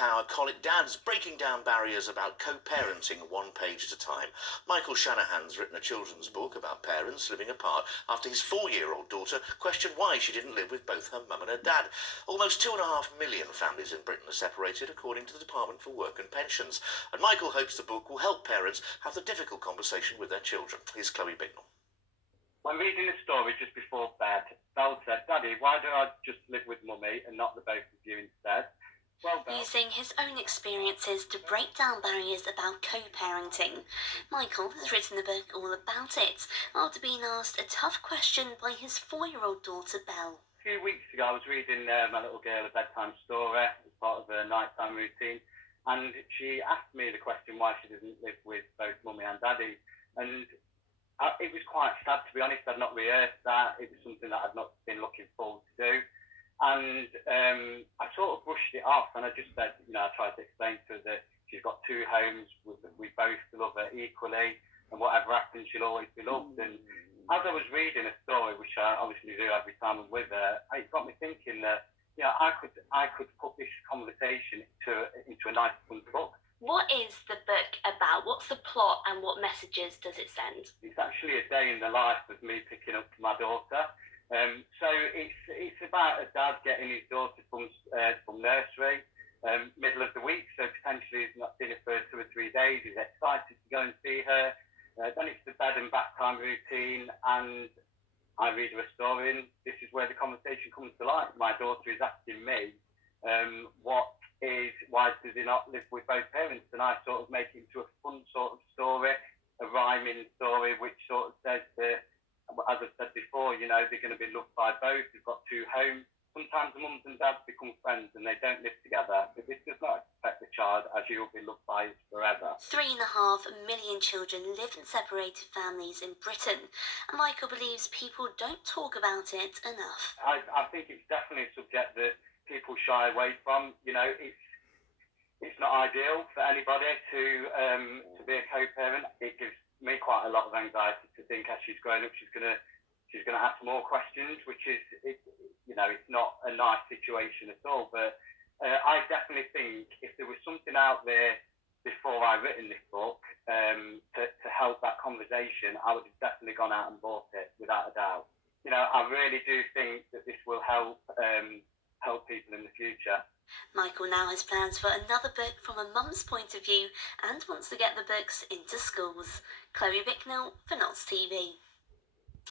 Our Colic Dads, breaking down barriers about co-parenting one page at a time. Michael Shanahan's written a children's book about parents living apart after his 4-year-old daughter questioned why she didn't live with both her mum and her dad. Almost 2.5 million families in Britain are separated, according to the Department for Work and Pensions. And Michael hopes the book will help parents have the difficult conversation with their children. Here's Chloe Bignell. When reading the story just before bed, Belle said, "Daddy, why do I just live with Mummy and not the both of you instead?" Well, using his own experiences to break down barriers about co-parenting. Michael has written a book all about it after being asked a tough question by his 4-year-old daughter, Belle. A few weeks ago, I was reading my little girl a bedtime story as part of her nighttime routine, and she asked me the question why she didn't live with both Mummy and Daddy, and it was quite sad, to be honest. I'd not rehearsed that. It was something that I'd not been looking forward to do. And I sort of brushed it off, and I just said, I tried to explain to her that she's got two homes, we both love her equally, and whatever happens, she'll always be loved. And as I was reading a story, which I obviously do every time I'm with her, it got me thinking that, I could put this conversation into a nice fun book. What is the book about? What's the plot and what messages does it send? It's actually a day in the life of me picking up my daughter. So it's about a dad getting his daughter from nursery, middle of the week, so potentially he's not seen her for 2 or 3 days. He's excited to go and see her. Then it's the bed and bath time routine, and I read her a story, and this is where the conversation comes to light. My daughter is asking me, why does he not live with both parents? And I sort of make it into a fun sort of story, a rhyming story, which sort of says that, as I said before, they're going to be loved by both. We've got two homes. Sometimes mums and dads become friends and they don't live together, but this does not expect the child as you will be loved by us forever. 3.5 million children live in separated families in Britain, and Michael believes people don't talk about it enough. I think it's definitely a subject that people shy away from. It's not ideal for anybody to be a co-parent. It gives me quite a lot of anxiety to think as she's grown up, she's gonna ask more questions, which is, it's not a nice situation at all. But I definitely think if there was something out there before I written this book to help that conversation, I would have definitely gone out and bought it without a doubt. I really do think that this will help people in the future. Michael now has plans for another book from a mum's point of view and wants to get the books into schools. Chloe Bicknell for Notts TV.